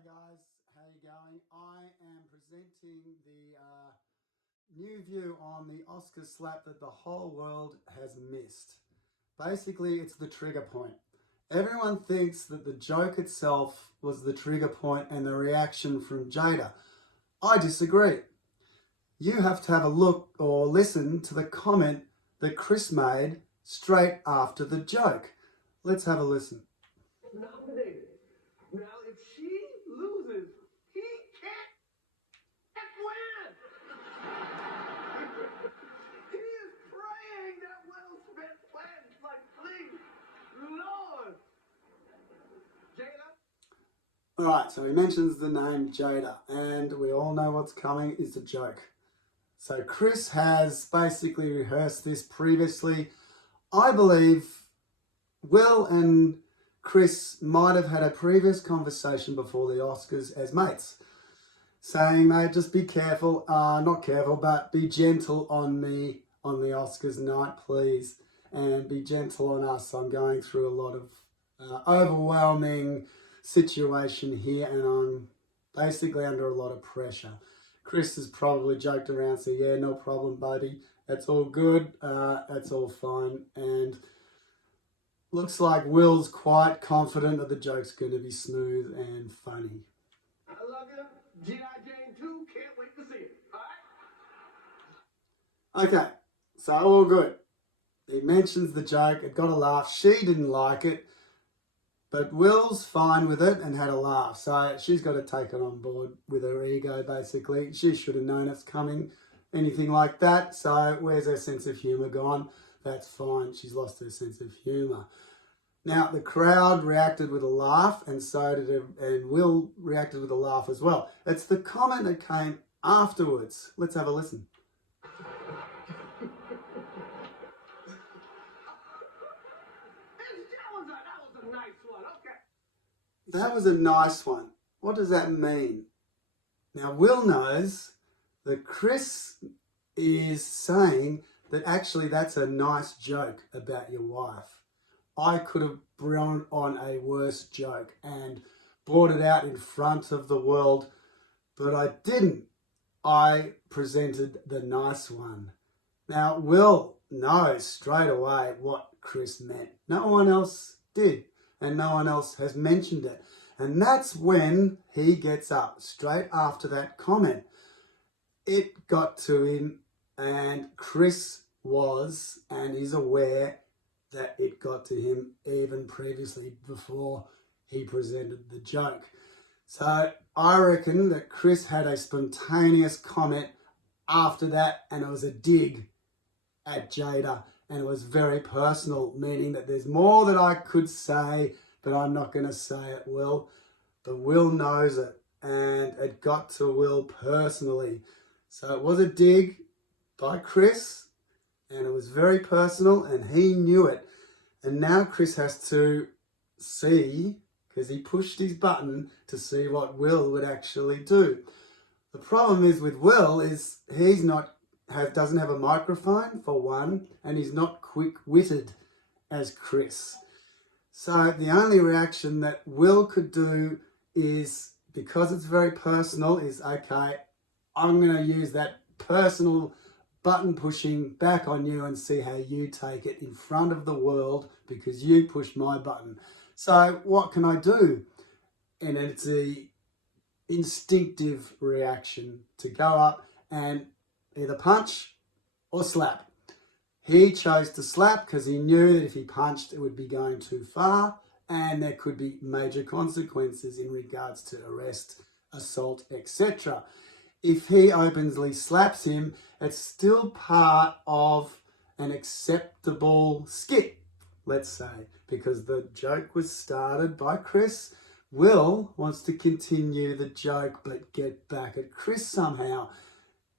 Hi guys, how you going? I am presenting the new view on the Oscar slap that the whole world has missed. Basically, it's the trigger point. Everyone thinks that the joke itself was the trigger point and the reaction from Jada. I disagree. You have to have a look or listen to the comment that Chris made straight after the joke. Let's have a listen. Nominated. Now, if she loses, he can't win. He is praying that Will Smith wins. Like, please, Lord. Jada. Alright, so he mentions the name Jada, and we all know what's coming is a joke. So Chris has basically rehearsed this previously. I believe Will and Chris might have had a previous conversation before the Oscars as mates, saying, mate, just be careful, not careful, but be gentle on me on the Oscars night, please, and be gentle on us. I'm going through a lot of overwhelming situation here, and I'm basically under a lot of pressure. Chris has probably joked around, so yeah, no problem, buddy. That's all good. That's all fine. And looks like Will's quite confident that the joke's going to be smooth and funny. I love you. G.I. Jane 2. Can't wait to see it. All right? Okay, so all good. He mentions the joke. It got a laugh. She didn't like it. But Will's fine with it and had a laugh. So she's got to take it on board with her ego, basically. She should have known it's coming, anything like that. So where's her sense of humour gone? That's fine. She's lost her sense of humour. Now, the crowd reacted with a laugh, and so did and Will reacted with a laugh as well. It's the comment that came afterwards. Let's have a listen. That was a nice one. Okay. That was a nice one. What does that mean? Now, Will knows that Chris is saying that actually that's a nice joke about your wife. I could have brought on a worse joke and brought it out in front of the world, but I didn't. I presented the nice one. Now, Will knows straight away what Chris meant. No one else did, and no one else has mentioned it. And that's when he gets up, straight after that comment. It got to him, and Chris was and is aware that it got to him even previously before he presented the joke. So I reckon that Chris had a spontaneous comment after that, and it was a dig at Jada, and it was very personal, meaning that there's more that I could say, but I'm not going to say it, Will. But Will knows it, and it got to Will personally. So it was a dig by Chris, and it was very personal, and he knew it. And now Chris has to see, because he pushed his button to see what Will would actually do. The problem is with Will is he's not doesn't have a microphone, for one, and he's not quick-witted as Chris. So the only reaction that Will could do is, because it's very personal, is, okay, I'm going to use that personal button pushing back on you and see how you take it in front of the world because you pushed my button. So what can I do? And it's the instinctive reaction to go up and either punch or slap. He chose to slap because he knew that if he punched, it would be going too far and there could be major consequences in regards to arrest, assault, etc. If he openly slaps him, it's still part of an acceptable skit, let's say, because the joke was started by Chris. Will wants to continue the joke but get back at Chris somehow.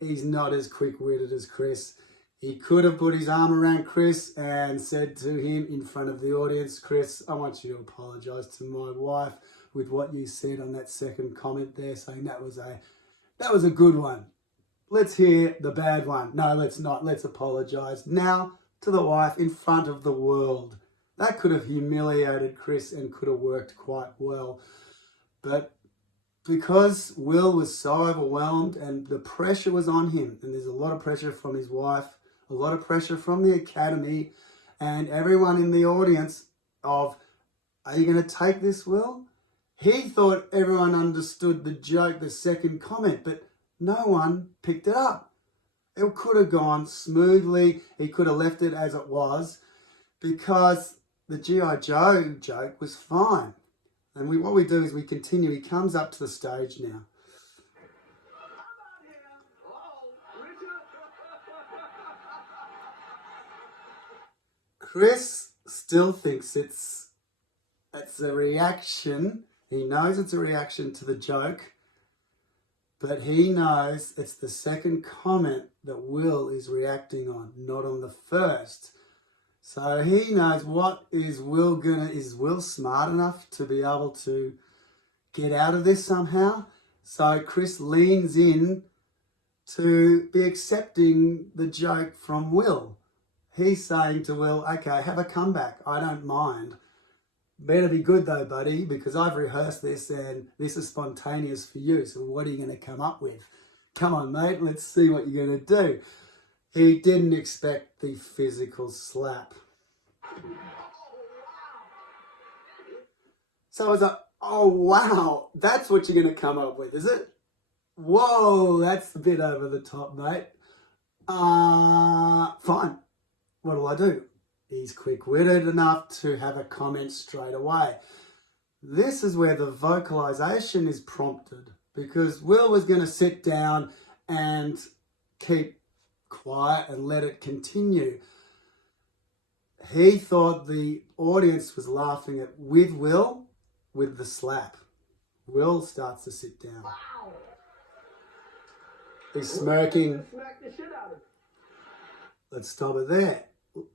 He's not as quick-witted as Chris. He could have put his arm around Chris and said to him in front of the audience, Chris, I want you to apologise to my wife with what you said on that second comment there, saying that was a good one. Let's hear the bad one. No, let's not. Let's apologise now to the wife in front of the world. That could have humiliated Chris and could have worked quite well. But because Will was so overwhelmed and the pressure was on him, and there's a lot of pressure from his wife, a lot of pressure from the academy and everyone in the audience of, are you going to take this, Will? He thought everyone understood the joke, the second comment, but no one picked it up. It could have gone smoothly. He could have left it as it was because the G.I. Joe joke was fine. And what we do is we continue. He comes up to the stage now. Chris still thinks it's a reaction. He knows it's a reaction to the joke, but he knows it's the second comment that Will is reacting on, not on the first. So he knows is Will smart enough to be able to get out of this somehow? So Chris leans in to be accepting the joke from Will. He's saying to Will, okay, have a comeback. I don't mind. Better be good though, buddy, because I've rehearsed this and this is spontaneous for you. So what are you going to come up with? Come on, mate, let's see what you're going to do. He didn't expect the physical slap. So I was like, oh, wow, that's what you're going to come up with, is it? Whoa, that's a bit over the top, mate. Fine. What'll I do? He's quick-witted enough to have a comment straight away. This is where the vocalization is prompted because Will was going to sit down and keep quiet and let it continue. He thought the audience was laughing at with Will with the slap. Will starts to sit down. Wow. He's smirking. Smack the shit out of him. Let's stop it there.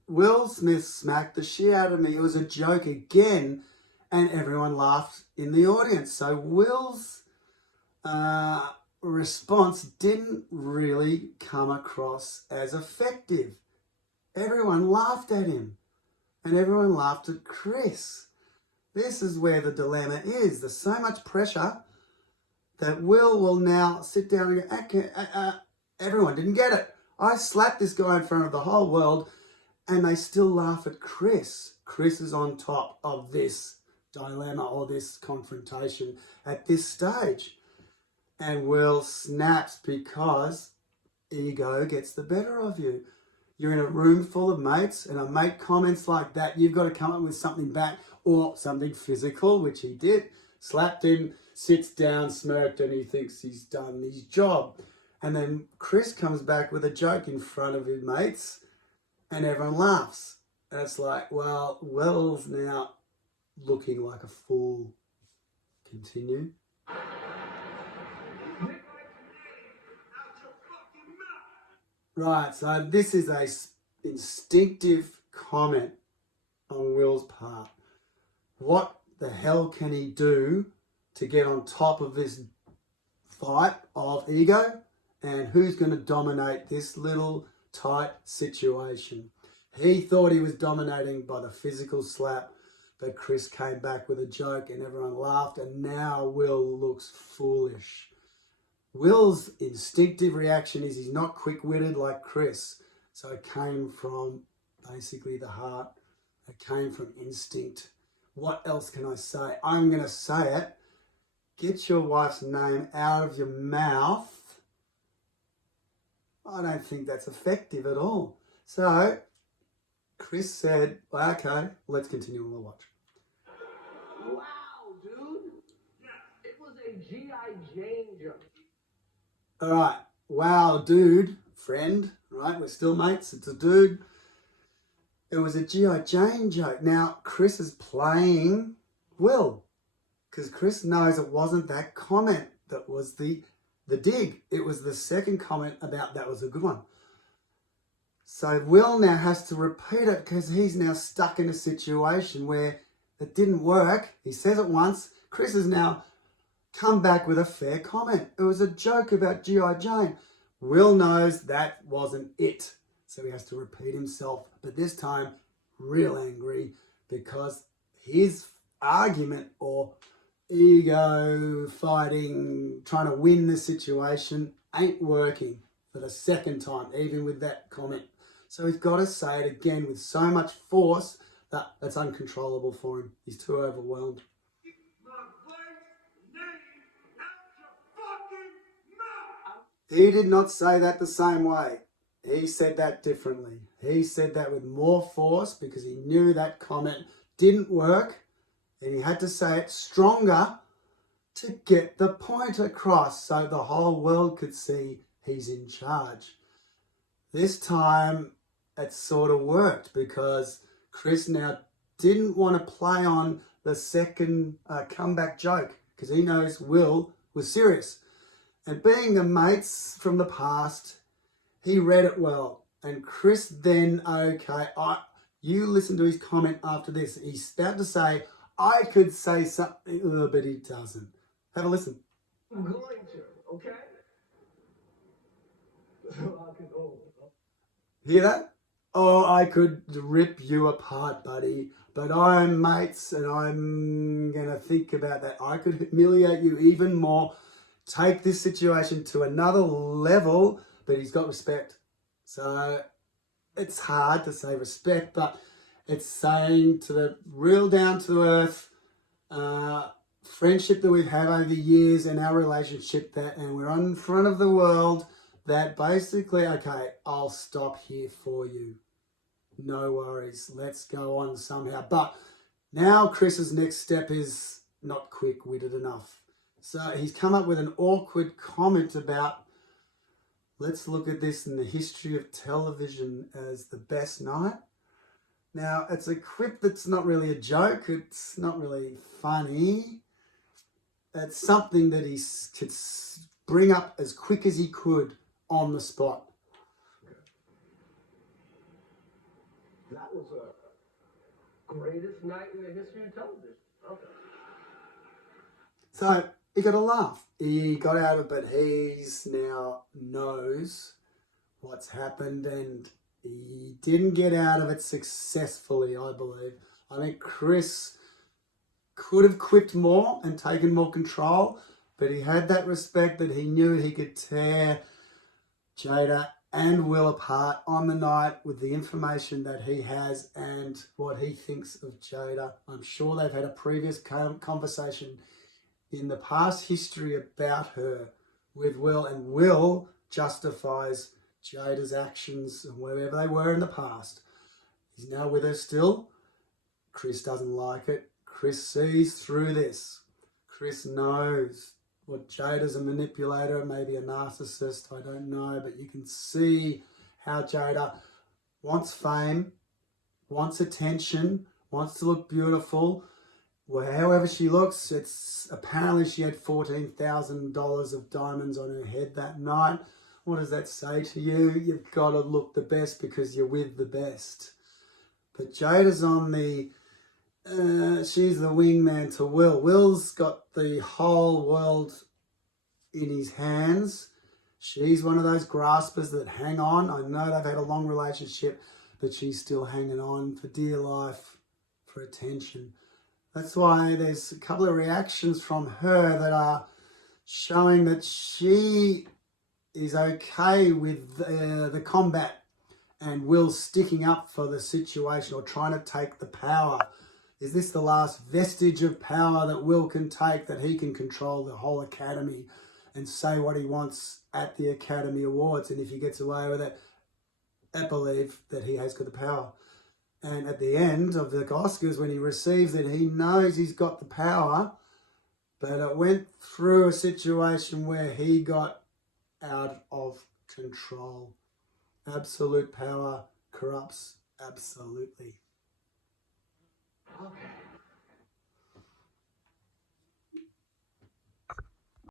Will Smith smacked the shit out of me. It was a joke again, and everyone laughed in the audience. So Will's response didn't really come across as effective. Everyone laughed at him, and everyone laughed at Chris. This is where the dilemma is. There's so much pressure that Will now sit down and go, okay, everyone didn't get it. I slapped this guy in front of the whole world, and they still laugh at Chris. Chris is on top of this dilemma or this confrontation at this stage. And Will snaps because ego gets the better of you. You're in a room full of mates and a mate comments like that. You've got to come up with something back or something physical, which he did. Slapped him, sits down, smirked, and he thinks he's done his job. And then Chris comes back with a joke in front of his mates and everyone laughs. And it's like, well, Will's now looking like a fool. Continue. Right, so this is a instinctive comment on Will's part. What the hell can he do to get on top of this fight of ego? And who's going to dominate this little tight situation? He thought he was dominating by the physical slap, but Chris came back with a joke and everyone laughed, and now Will looks foolish. Will's instinctive reaction is he's not quick-witted like Chris. So it came from basically the heart. It came from instinct. What else can I say? I'm going to say it. Get your wife's name out of your mouth. I don't think that's effective at all. So Chris said, well, okay, let's continue on the watch. Wow, dude. It was a G.I. Jane joke. All right. Wow, dude, friend, right? We're still mates. It's a dude. It was a G.I. Jane joke. Now, Chris is playing Will because Chris knows it wasn't that comment that was the dig. It was the second comment about that was a good one. So Will now has to repeat it because he's now stuck in a situation where it didn't work. He says it once. Chris has now come back with a fair comment. It was a joke about G.I. Jane. Will knows that wasn't it. So he has to repeat himself. But this time, real angry because his argument or ego fighting, trying to win the situation ain't working for the second time, even with that comment. So he's got to say it again with so much force that it's uncontrollable for him. He's too overwhelmed. Keep my wife's name out your fucking mouth! He did not say that the same way. He said that differently. He said that with more force because he knew that comment didn't work, and he had to say it stronger to get the point across so the whole world could see he's in charge. This time it sort of worked because Chris now didn't want to play on the second comeback joke because he knows Will was serious. And being the mates from the past, he read it well. And Chris then, you listen to his comment after this. He's about to say, I could say something, but he doesn't. Have a listen. I'm going to, okay? Hear that? Oh, I could rip you apart, buddy. But I'm mates and I'm going to think about that. I could humiliate you even more. Take this situation to another level, but he's got respect. So it's hard to say respect, but it's saying to the real down to earth friendship that we've had over the years and our relationship that, and we're in front of the world that basically, okay, I'll stop here for you. No worries. Let's go on somehow. But now Chris's next step is not quick-witted enough. So he's come up with an awkward comment about, let's look at this in the history of television as the best night. Now, it's a quip that's not really a joke. It's not really funny. It's something that he could bring up as quick as he could on the spot. That was a greatest night in the history of television. Okay. So he got a laugh. He got out of it, but he's now knows what's happened and he didn't get out of it successfully, I believe. I think Chris could have quipped more and taken more control, but he had that respect that he knew he could tear Jada and Will apart on the night with the information that he has and what he thinks of Jada. I'm sure they've had a previous conversation in the past history about her with Will, and Will justifies Jada's actions and wherever they were in the past. He's now with her still. Chris doesn't like it. Chris sees through this. Chris knows what Jada's a manipulator, maybe a narcissist, I don't know, but you can see how Jada wants fame, wants attention, wants to look beautiful. Well, however she looks, it's apparently she had $14,000 of diamonds on her head that night. What does that say to you? You've got to look the best because you're with the best. But Jada's on the, she's the wingman to Will. Will's got the whole world in his hands. She's one of those graspers that hang on. I know they've had a long relationship, but she's still hanging on for dear life, for attention. That's why there's a couple of reactions from her that are showing that she is okay with the combat and Will sticking up for the situation or trying to take the power. Is this the last vestige of power that Will can take, that he can control the whole academy and say what he wants at the Academy Awards? And if he gets away with it, I believe that he has got the power. And at the end of the Oscars, when he receives it, he knows he's got the power, but it went through a situation where he got out of control. Absolute power corrupts absolutely. Okay.